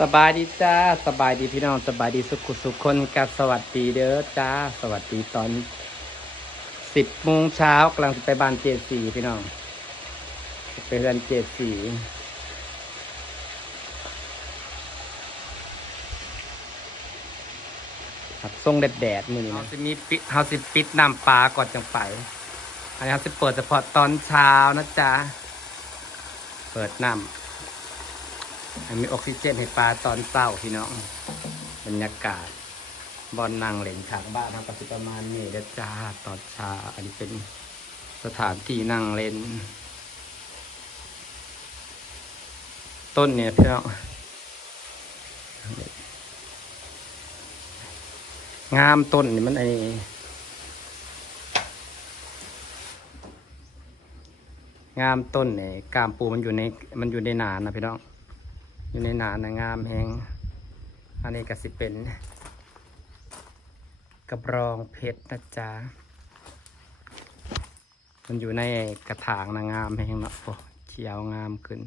สบายดีจ้าสบายดีพี่น้องสบายดีสุขคนกับสวัสดีเด้อจ้าสวัสดีตอน10 โมงเช้ากำลังจะไปบ้านเจสีพี่น้องไปเรือนเจสีครับทรงแดดมือนี้นะเฮาสิปิดน้ำปลาก่อนจังไปอันนี้เฮาสิเปิดเฉพาะตอนเช้านะจ๊ะเปิดน้ำให้มีออกซิเจนให้ปลาตอนเช้าพี่น้องบรรยากาศบอลนั่งเล่นข้างบ้านทำกสิประมาณนี้เด้อจ้าตอนเช้าอันนี้เป็นสถานที่นั่งเล่นต้นเนี่ยพี่น้องงามต้นนี่มันงามต้นเนี่ยกามปูมันอยู่ในหนานนะพี่น้องอยู่ในหนานนะงามแหงอันนี้ก็สิเป็นกระบรองเพชรนะจ๊ะมันอยู่ในกระถางนะงามแหงเนาะโอ้เขียวงามขึ้น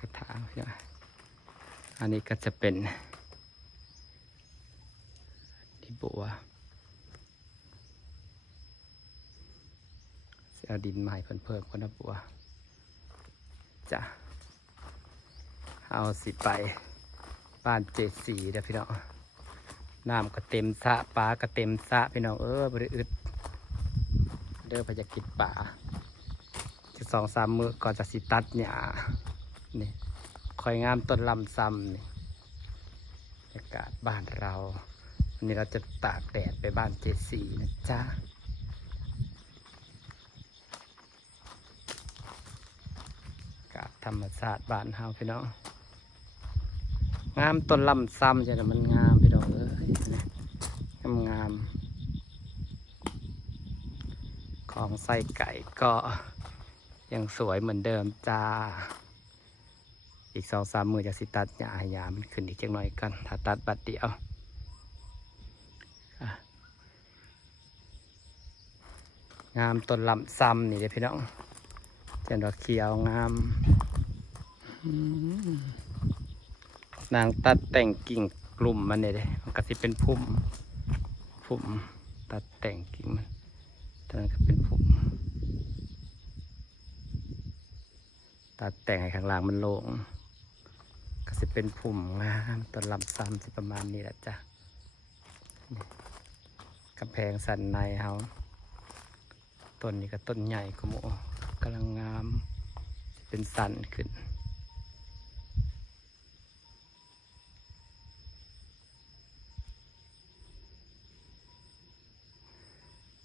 กระถางพี่น้องอันนี้ก็จะเป็นที่บัวเอาดินใหม่เพิ่มคนนะบัวจ้ะเอาสิไปบ้านเจสีเด้อพี่น้องน้ำก็เต็มสระปลาก็เต็มสระพี่น้องบริอึดเด้อพยากิจป่าจะ2-3 มื้อก่อนจะสิตัดหญ้านี่คอยงามต้นลำซ้ำนี่บรรยากาศบ้านเราวันนี้เราจะตากแดดไปบ้านเจสีนะจ๊ะธรรมชาติบ้านเฮาพี่น้องงามต้นลำซ้ำใช่ไหมมันงามพี่น้องงามของไส้ไก่ก็ยังสวยเหมือนเดิมจ้าอีก2-3 มื้อจะสิตัดหญ้ามันขึ้นอีกจักหน่อยกันถ้าตัดบัดเดียวงามต้นลำซ้ำนี่เด้อพี่น้องเจนดอกเขียวงามนางตัดแต่งกิ่งกลุ่มมันเนี่ยเด้มันก็สิเป็นพุ่มตัดแต่งกิ่งมันตอนนั้นก็เป็นพุ่มตัดแต่งให้ข้างล่างมันโล่งก็สิเป็นพุ่มงามต้นลำซ้ำสิประมาณนี้แหละจ้ะกำแพงสันในเฮาต้นนี้ก็ต้นใหญ่กว่าหมู่กำลังงามเป็นสันขึ้น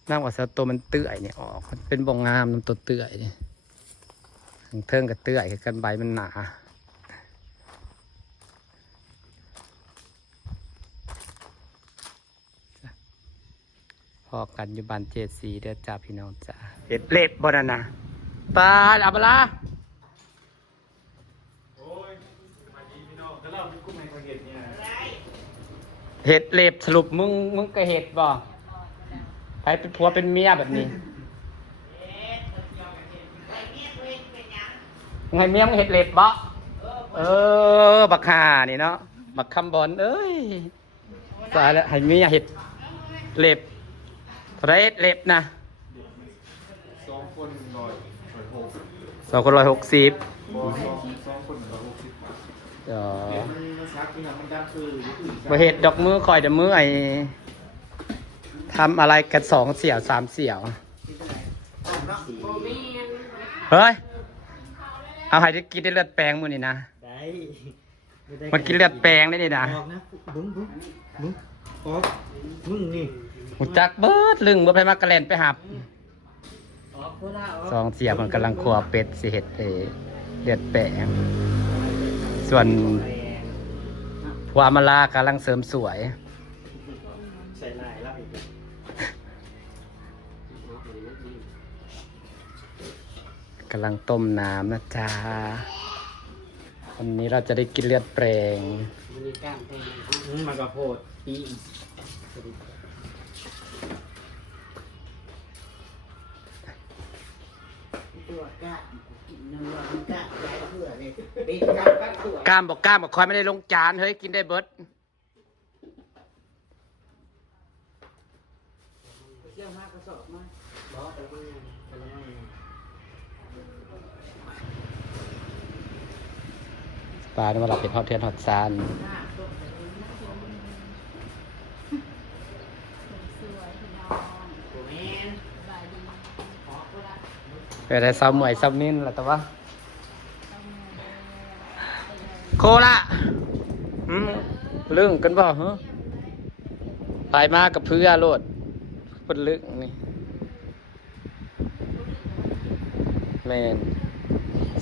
น้ำว่าเสาตัวมันเตื่อยเนี่ยออกมันเป็นบ่งงามน้ำตัวเตื่อยเนี่ยเทิงกับเตื่อยกันใบมันหนาพอกันอยู่บ้านเจสีเด้อจ้าพี่น้องจ้าเห็ดเล็บบ่นั่นนะปลาอับลาเห็ดเล็บสรุปมึงก็เห็ดบ่ใครเป็นผัวเป็นเมียแบบนี้ไงเมียมึงเห็ดเล็บบ่บักห่านี่เนาะบักคำบอลเอ้ยสายแล้วให้เมียเห็ดเล็บไรเล็บนะ2 คน160 2 คน 160บ่เห็ดดอกมือคอยเดี๋ยวมือทำอะไรกัน2 เสี่ยว 3 เสี่ยวเฮ้ยเอาให้ได้กินได้เลือดแปลงมือนี่นะมันกินเลือดแปลงได้นี่นะมึงนี่หูจักเบิดลึงบ่ไปมากระแลนไปหับ2 เสี่ยวมันกำลังขัวเป็ดสิเห็ดเลือดแปลงส่วนผัวอำลากำลังเสริมสวยกำลังต้มน้ำนะจ๊ะวันนี้เราจะได้กินเลือดแปลงมากระโพดปี กินน้ำร้อนกะยายเผื่อเลยเป็นการปักตัว กล้ามบอกคอยไม่ได้ลงจานเฮ้ยกินได้เบิด เที่ยวมากกระสอบมาก ปลาเนี่ยมาหลับเป็นฮอดเทือนฮอดซาน สวยพี่น้อง โอ้แม่ สบายดีขอกุละ ไปได้ซ้ำหมวยซ้ำนินแหละแต่ว่า ต้องมือเด้อ โคละลึ่งกันบ่ฮะไปมากับเพื่อโลดเป็นลึ่งนี่แม่น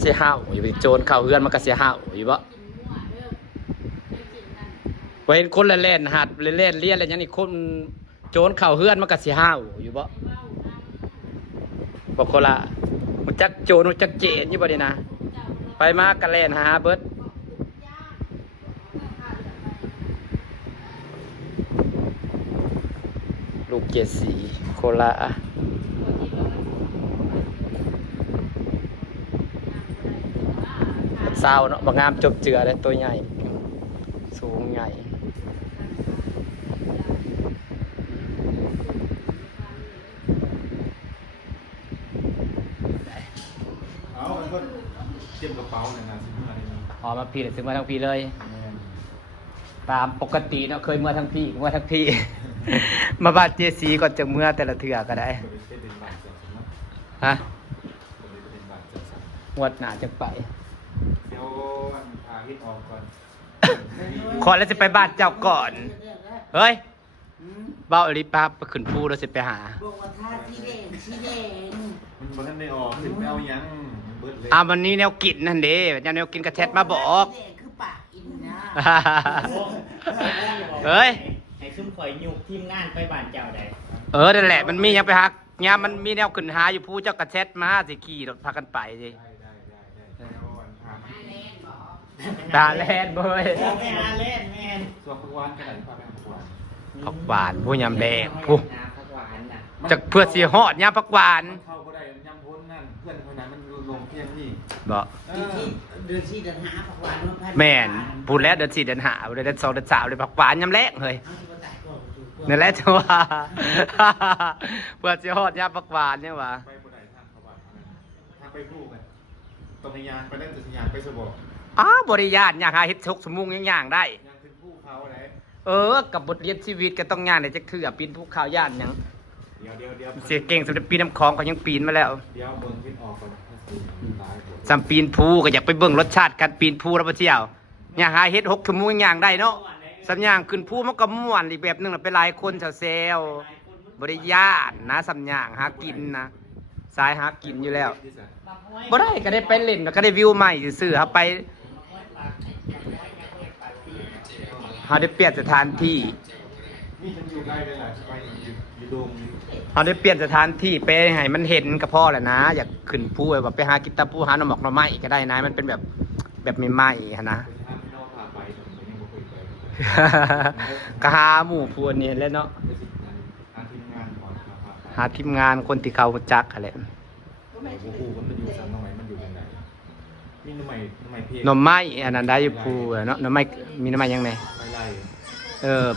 เสียห้าวอยู่ไปโจรเข้าเฮือนมันก็เสียห้าวอยู่บ่ กินมั่วเด้อไม่กินนั่น ไว้เห็นคนเล่นๆหัดเล่นๆเลียนอะไรอย่างนี้คนโจรเข้าเฮือนมันก็เสียห้าวอยู่บ่ เว้าทำ บ่โคละมันจักโจรมันจักเจนอยู่บ่นี่นะ เจ้า ไปมาก็แล่นหาเบิด ย่างข้าวเหลือไป ลูกเจ็ดสีโคละ คนที่เราไม่ เศร้าเนาะบางงามจบเจือเลยตัวใหญ่ สูงใหญ่ เอามันก็เตรียมกระเป๋าเนี่ยนะสิเมื่อไรนี้ ออกมาพี่เลยซื้อมาทั้งพี่เลย แม่น ตามปกติเนาะเคยเมื่อทั้งพี่เมื่อทั้งพี่ มาบ้านเจสีก่อนจะเมื่อแต่ละเถื่อก็ได้ ก็ไปเป็นบาทเจ็ดสิบนะ ฮะ ก็ไปเป็นบาทเจ็ดสิบ งวดหนาจะไป เดี๋ยวอันพาฮิตออกก่อน ขอแล้วจะไปบ้านเจ้าก่อน เฮ้ยเบ้าอลิป้าไปขึ้นภูแล้วจะไปหา บอกว่าท่าที่แดงที่แดง มันบ่ทันได้ออกถึงแมวยังเบิดเลย วันนี้แนวกินนั่นเด้ยังแนวกินกระแทดมาบอก ที่แดงคือปากอินนะ เฮ้ย ให้ซุ่มข่อยยุกทีมงานไปบ้านเจ้าใด นั่นแหละมันมียังไปหักยามมันมีแนวขึ้นหาอยู่ภูเจ้ากระแทดมาสิขี่รถพากันไปสิ ได้เดี๋ยวอันพา ตาแลนเบ้ย แม่อาเล่นแม่น ส่วนพักวานกันไหนพาไปพักวาน ผักหวานผู้ยำแดงผู้ น้ำผักหวานน่ะ จะเพื่อสีหอดยำผักหวาน มันเข้าก็ได้ยำพ้นนั่นเพื่อนคนนั้นมันลงเพียงนี่ บอก เอ เดือน อ ที่เดือนหาผักหวานพัน แม่นพูดแล้วเดือน4เดือน5เดือน2เดือน3เลยผักหวานยำแรงเฮ้ย เอาที่ว่าตายก่อนถูกกว่า นั่นแหละจังว่า เพื่อสีหอดยำผักหวานเนี่ยว่า ไปบ่ได้ทางเขาบ้านทางไปผู้กันตรงยางไปเล่นแต่สัญญาณไปสบอ บริยานอยากหาเฮ็ด6ชั่วโมงย่างๆได้ ยางถึงผู้เขาอะไร กับบทเรียนชีวิตก็ต้องย่างได้จักเทื่อปีนภูเขาย่านหยัง เดี๋ยว เสียเก่งสำหรับปีนน้ำคลองก็ยังปีนมาแล้ว เดี๋ยวเบิ่งพินออกก่อนตายหมด สำปีนภูก็อยากไปเบิ่งรสชาติการปีนภูแล้วไปเที่ยวอยากหาเฮ็ด6ชั่วโมงย่างได้เนาะสำย่างขึ้นภูมันก็ม่วนอีกแบบหนึงน่ะไปหลายคนแซวๆบริยานนะสำย่างหากินนะสายหากินอยู่แล้วบ่ได้ก็ได้ไปเล่นก็ได้วิวใหม่ซื่อๆครับไปเฮาได้เปลี่ยนสถานที่ นี่มันอยู่ใกล้เลยแหละไปอยู่โดม เฮาได้เปลี่ยนสถานที่ไปให้มันเห็นก็พอแหละนะ อยากขึ้นภูแบบไปหากินตะปูหาหน่อหมอกหน่อไม้ก็ได้นะ มันเป็นแบบใหม่ๆหั้นนะ เป็นทางที่นอกพาไปผมยังไม่เคยไป ก็หาหมู่พวนนี่แหล้วเนาะ ไปสิทางทีมงานก่อนพาไป หาทีมงานคนที่เขารู้จักอะไร โอ้โหมันอยู่สันน้อยมันอยู่ยังไงมีหน่อไม้เพล หน่อไม้อันนั้นได้อยู่ภูอะเนาะหน่อไม้มีหน่อไม้ยังไง ไม่ไล่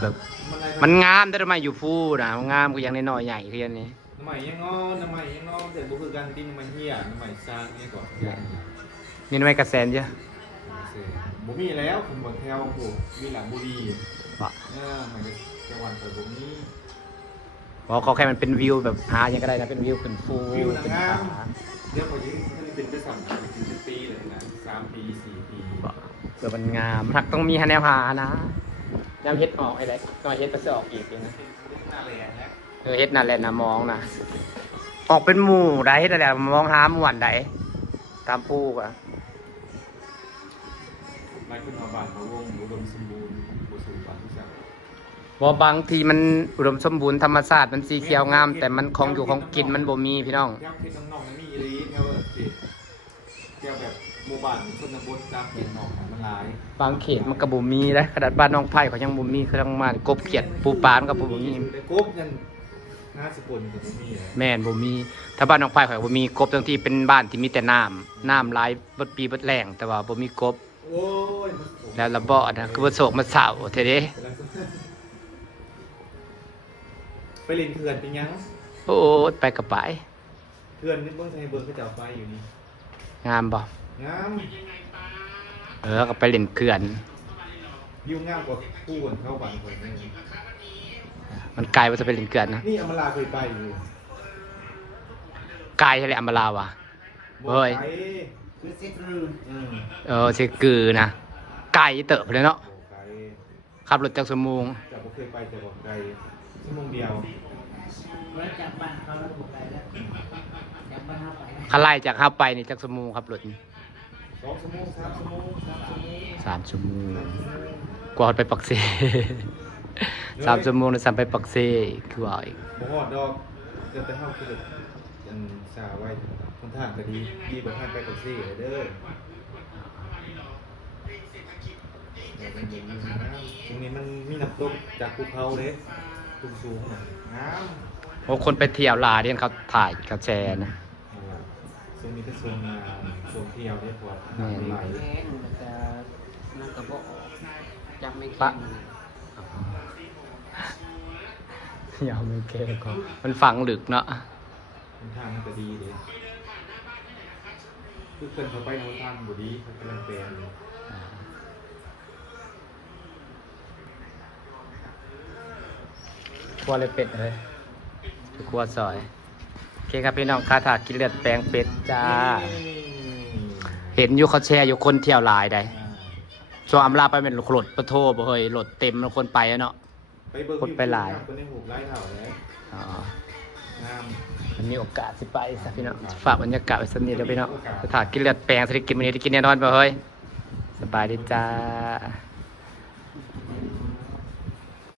แบบ มันไล่ มันงามแต่หน่อไม้อยู่ภูนะมันงามก็ยังน้อยๆใหญ่คืออันนี้ หน่อไม้ยังงอหน่อไม้ยังงอแต่บุคือการตีหน่อไม้เหี้ยหน่อไม้ซางนี่ก่อนอย่าง มีหน่อไม้กระแสนเยอะ บุมีแล้วคุณบนแถวบุมีหลังบุรี บ่ หมายถึงจังหวัดเปิดบุมี บอกเขาแค่มันเป็นวิวแบบหายังก็ได้นะเป็นวิวขึ้นภู วิว เป็น งา ผาม เดี๋ยวพอยิ่งท่านเป็นได้30 ปีเลยนะ3 ปี 4 ปี บ่เพื่อมันงามหักต้องมีแนวหานะยามเฮ็ดออกไอ้ไรก็เฮ็ดก็จะออกอีกอยู่นะ หน้าแรงแล้ว เฮ็ดนั่นแหละนะมองนะออกเป็นหมู่ได้เฮ็ดนั่นแหละมองหาหมู่อันใดตามภูก็ ไล่ขึ้นมาบ้านเขาวงอุดมสมบูรณ์บุษูปาทุสัง ว่าบางทีมันอุดมสมบูรณ์ธรรมชาติมันสีเขียวงาม แต่มันของอยู่ของกินมันบ่มีพี่น้อง แถวคิดน้องๆมีอีลีแถวแถวแบบหมู่บ้านชนบทตามเขตนอกมันหลาย บางเขตมันก็บ่มีนะขนาดบ้านน้องไผ่เขายังบ่มีเครื่องมากบเขียดปูปลามันก็บ่มี ได้กบกัน 50คนกับบ่มีเลย แม่นบ่มีถ้าบ้านน้องไผ่ข่อยบ่มีกบทั้งที่เป็นบ้านที่มีแต่น้ำหลายเบิดปีเบิดแรงแต่ว่าบ่มีกบ โอ้ยมัน แล้วระเบาะนะคือบ่โศกมาเศร้าเท่เด้ ไปเล่นเถื่อนเป็นยัง โอ้ยไปกับไป เถื่อนนี่เบิ่งใส่เบิ่งเขาจะเอาไฟอยู่นี่ งามบ่ งาม ก็ไปเล่นเขื่อน วิวงามกว่าผู้คนเข้าบ้านคนนี่ มันไกลว่าจะไปเล่นเขื่อนนะ นี่อำมาลาเคยไปอยู่ ไกลใช่ไหมอัมบาลาวะ เฮ้ย ไกล คือเซ็ตรืน เชกือนะไกลเติบเลยเนาะ โอ้ไกล ขับรถจากสมุง แต่บ่เคยไปแต่บอกไกลชั่วโมงเดียว แล้วจากบ้านเขาแล้วถูกไปแล้วจากบ้านเขาไป ขันไล่จากห้าไปนี่จากสมุงขับรถนี่ 2 ชั่วโมง3 ชั่วโมง3 ชั่วโมง 3 ชั่วโมงกว่าไปปักเซ 3 ชั่วโมงแล้ว3ไปปักเซคือว่าอีก บ่ฮอดดอกแต่เฮาคือแบบอันสาไว้คนทางก็ดีบ่ทางไปกับซี่เลยเด้อมันเย็นๆนะตรงนี้มันมีน้ำตกจากภูเขาเด้สูงๆน่ะงาม โอ้คนไปเที่ยวลาเนี่ยเขาถ่ายเขาแชร์นะ ตรงนี้ก็โซนงานโซนเที่ยวได้พอ แม่น ไหล แม่นมันจะนั่งกระบอกจากไม่ ปะ เค็ม ยาวไม่แก่ก็มันฝังลึกเนาะ ทางมันก็ดีเลยคือเพิ่นเขาไปในทางบ่ดีเขากำลังแปลงอยู่ ครัวเลยเป็ดเลยคือครัวซอยโอเคครับพี่น้องคาถากินเลือดแปลงเป็ดจ้า เห็นอยู่เขาแชร์อยู่คนเที่ยวหลายได้ช่วงอำลาไปเป็นรถประโทบ่เฮ้ยรถเต็มแล้วคนไปอะเนาะ ไปเบิ่ง คนไปหลาย คนในหูไล่เท่าเลย อ๋อ งาม มันมีโอกาสสิไปสักพี่น้องฝากบรรยากาศไว้สักนิดเดียวพี่น้องคาถากินเลือดแปลงเศรษฐกิจวันนี้ได้กินแน่นอนบ่เฮ้ยสบายดีจ้า